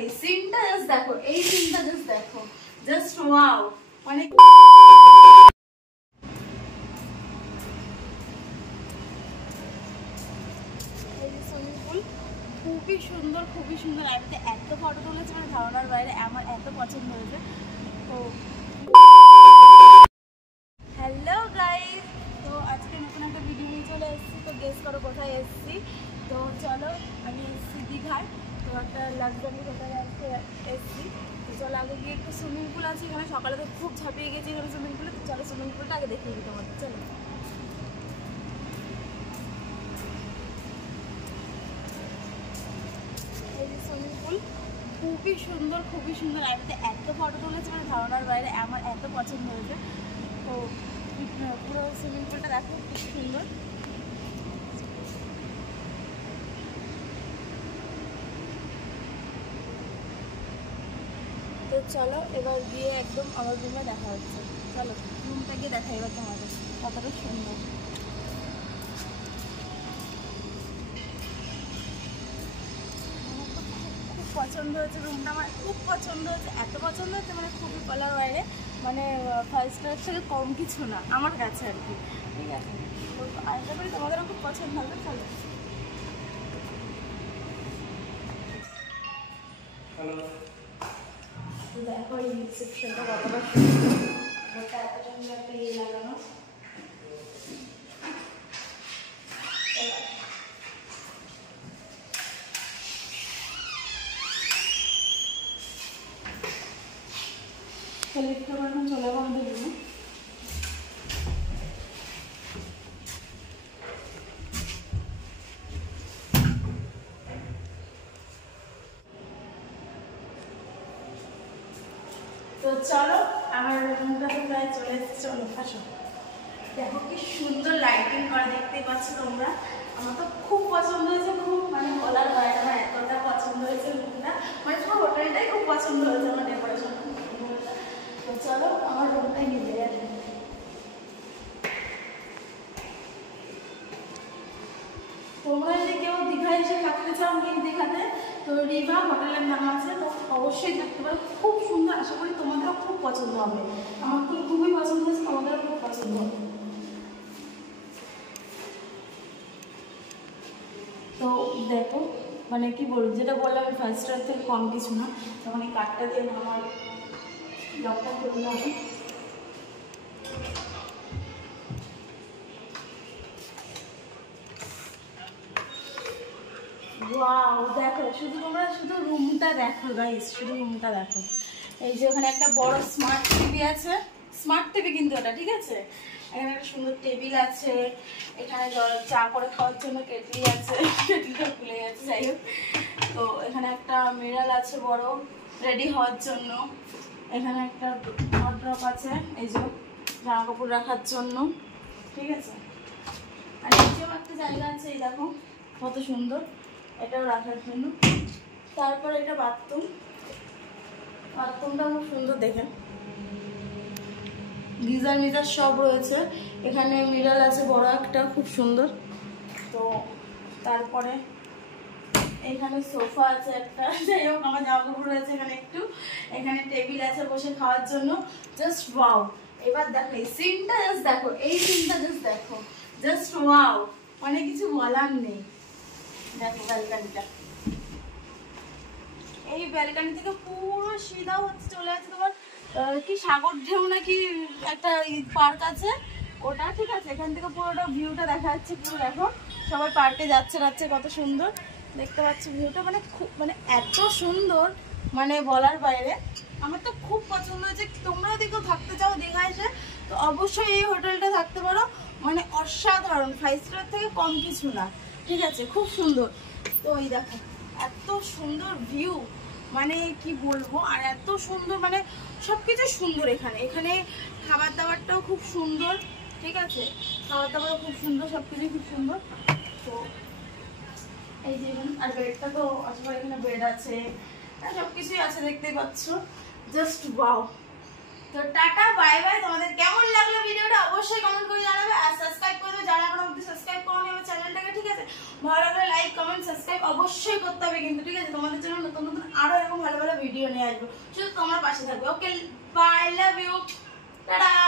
এই সিনটা জাস্ট দেখো, এই সিনটা জাস্ট দেখো, জাস্ট ওয়াও। মানে খুবই সুন্দর, খুবই সুন্দর। আমি তো এত ফটো তুলেছি মানে ধারণার বাইরে, আমার এত পছন্দ হয়েছে। তো হ্যালো গাইস, তো আজকে নতুন একটা ভিডিও নিয়ে চলে এসেছি। তো গেস করো কোথায় এসেছি। তো চলো, আমি এসেছি দীঘায়। তো একটা লাক্সারি হোটেলে এসেছি। তো চলো আগে গিয়ে একটু সুইমিং পুল আছে এখানে। সকালে তো খুব ঝাঁপিয়ে গেছি এখানে সুইমিং পুলে। তো চলো সুইমিং পুলটা আগে দেখিয়ে দিই তোমাদের। চলো সুইমিং পুল খুবই সুন্দর, খুবই সুন্দর। আমি তো এত ফটো তুলেছি মানে ধারণার বাইরে, আমার এত পছন্দ হয়েছে। তো পুরো সুইমিং পুলটা দেখো খুব সুন্দর। তো চলো এবার গিয়ে একদম আমার রুমে দেখা হচ্ছে। চলো রুমটা গিয়ে দেখা এবার তোমাদের কতটা সুন্দর। পছন্দ হয়েছে রুমটা, আমার খুব পছন্দ হয়েছে, এত পছন্দ হয়েছে মানে খুবই বলার বাইরে। মানে 5 স্টার থেকে কম কিছু না আমার কাছে আর কি। ঠিক আছে, আশা করি তোমাদেরও খুব পছন্দ হবে। চলো দেখো এই রিসেপশনটা কতটা সুন্দর, এত সুন্দর একটা ইয়ে লাগানো। লিফটে এখন চলে যাবো আমাদের রুমে। তো চলো আমার রুমটা তো প্রায় চলে এসেছে। চলো আসো, দেখো কি সুন্দর লাইটিং করা, দেখতেই পাচ্ছ তোমরা। আমার তো খুব পছন্দ হয়েছে, খুব মানে বলার বাইরে। আমার এতটা পছন্দ হয়েছে রুমটা, মানে তোমার হোটেলটাই খুব পছন্দ হয়েছে আমার ডেকোরেশন। তো চলো আমার রুমটাই নিতে যাই। তোমরা যদি কেউ দীঘায় এসে থাকতে চাও, দীঘাতে, তো রিভা হোটেলের নাম আছে, তো অবশ্যই থাকতে পারো। খুব সুন্দর, আশা করি তোমাদেরও খুব পছন্দ হবে। আমার তো খুবই পছন্দ হয়েছে, তোমাদেরও খুব পছন্দ হবে। তো দেখো মানে কি বলবো, যেটা বললাম 5 স্টার থেকে কম কিছু না। তখন এই কার্ডটা দিয়ে আমার লকটা খুলতে হবে। ওয়াও, দেখো শুধু তোমরা শুধু রুমটা দেখো গাইস, শুধু রুমটা দেখো। এই যে ওখানে একটা বড় স্মার্ট টিভি আছে, স্মার্ট টিভি কিন্তু ওটা, ঠিক আছে। এখানে একটা সুন্দর টেবিল আছে, এখানে চা করে খাওয়ার জন্য কেটলি আছে, কেটলিটা খুলে গেছে, যাই হোক। তো এখানে একটা মিরাল আছে বড় রেডি হওয়ার জন্য। এখানে একটা ওয়ার্ড্রপ আছে, এই যে জামা কাপড় রাখার জন্য, ঠিক আছে। আর নিচেও একটা জায়গা আছে, এই দেখো কত সুন্দর, এটাও রাখার জন্য। তারপর এটা বাথরুম, বাথরুমটা খুব সুন্দর দেখেন, গিজার মিজার সব রয়েছে। এখানে মিরাল আছে বড় একটা, খুব সুন্দর। তো তারপরে এখানে সোফা আছে একটা, যাই হোক আমার জামা কাপড় রয়েছে এখানে একটু। এখানে টেবিল আছে বসে খাওয়ার জন্য, জাস্ট ওয়াও। এবার দেখো এই সিনটা জাস্ট দেখো, এই সিনটা জাস্ট দেখো, জাস্ট ওয়াও। মানে কিছু বলার নেই। দেখো ব্যালকানিটা, এই ব্যালকানি থেকে পুরো সিধা হচ্ছে চলে আছে তোমার কি সাগর ঢেউ নাকি একটা পার্ক আছে ওটা, ঠিক আছে। এখান থেকে পুরোটা ভিউটা দেখা যাচ্ছে পুরো। দেখো সবাই পার্কে যাচ্ছে যাচ্ছে, কত সুন্দর দেখতে পাচ্ছি ভিউটা। মানে খুব মানে এত সুন্দর, মানে বলার বাইরে। আমার তো খুব পছন্দ হয়েছে। তোমরা যদি কেউ থাকতে চাও দীঘা এসে, তো অবশ্যই এই হোটেলটা থাকতে পারো। মানে অসাধারণ, 5 স্টার থেকে কম কিছু না, ঠিক আছে, খুব সুন্দর। তো এই দেখো এত সুন্দর ভিউ, মানে কি বলবো। আর এত সুন্দর, মানে সবকিছু সুন্দর এখানে। এখানে খাবার দাবারটাও খুব সুন্দর, ঠিক আছে, খাবার দাবারও খুব সুন্দর, সবকিছু খুব সুন্দর। তো এই যে আর বেডটা তো আসলে এখানে বেড আছে, সবকিছুই আছে দেখতেই পাচ্ছ, জাস্ট ওয়াও। তো টাটা বাই বাই। তোমাদের কেমন লাগলো ভিডিওটা অবশ্যই কমেন্ট করে জানাবে। আর সাবস্ক্রাইব করে দেবে যারা এখনো অবধি সাবস্ক্রাইব করোনি আমার চ্যানেলটাকে, ঠিক আছে। ভালো লাগলে লাইক কমেন্ট সাবস্ক্রাইব অবশ্যই করতে হবে কিন্তু, ঠিক আছে। তোমাদের জন্য নতুন নতুন আরো এরকম ভালো ভিডিও নিয়ে আসবো, শুধু তোমার পাশে থাকবে। Okay bye, love you, tata.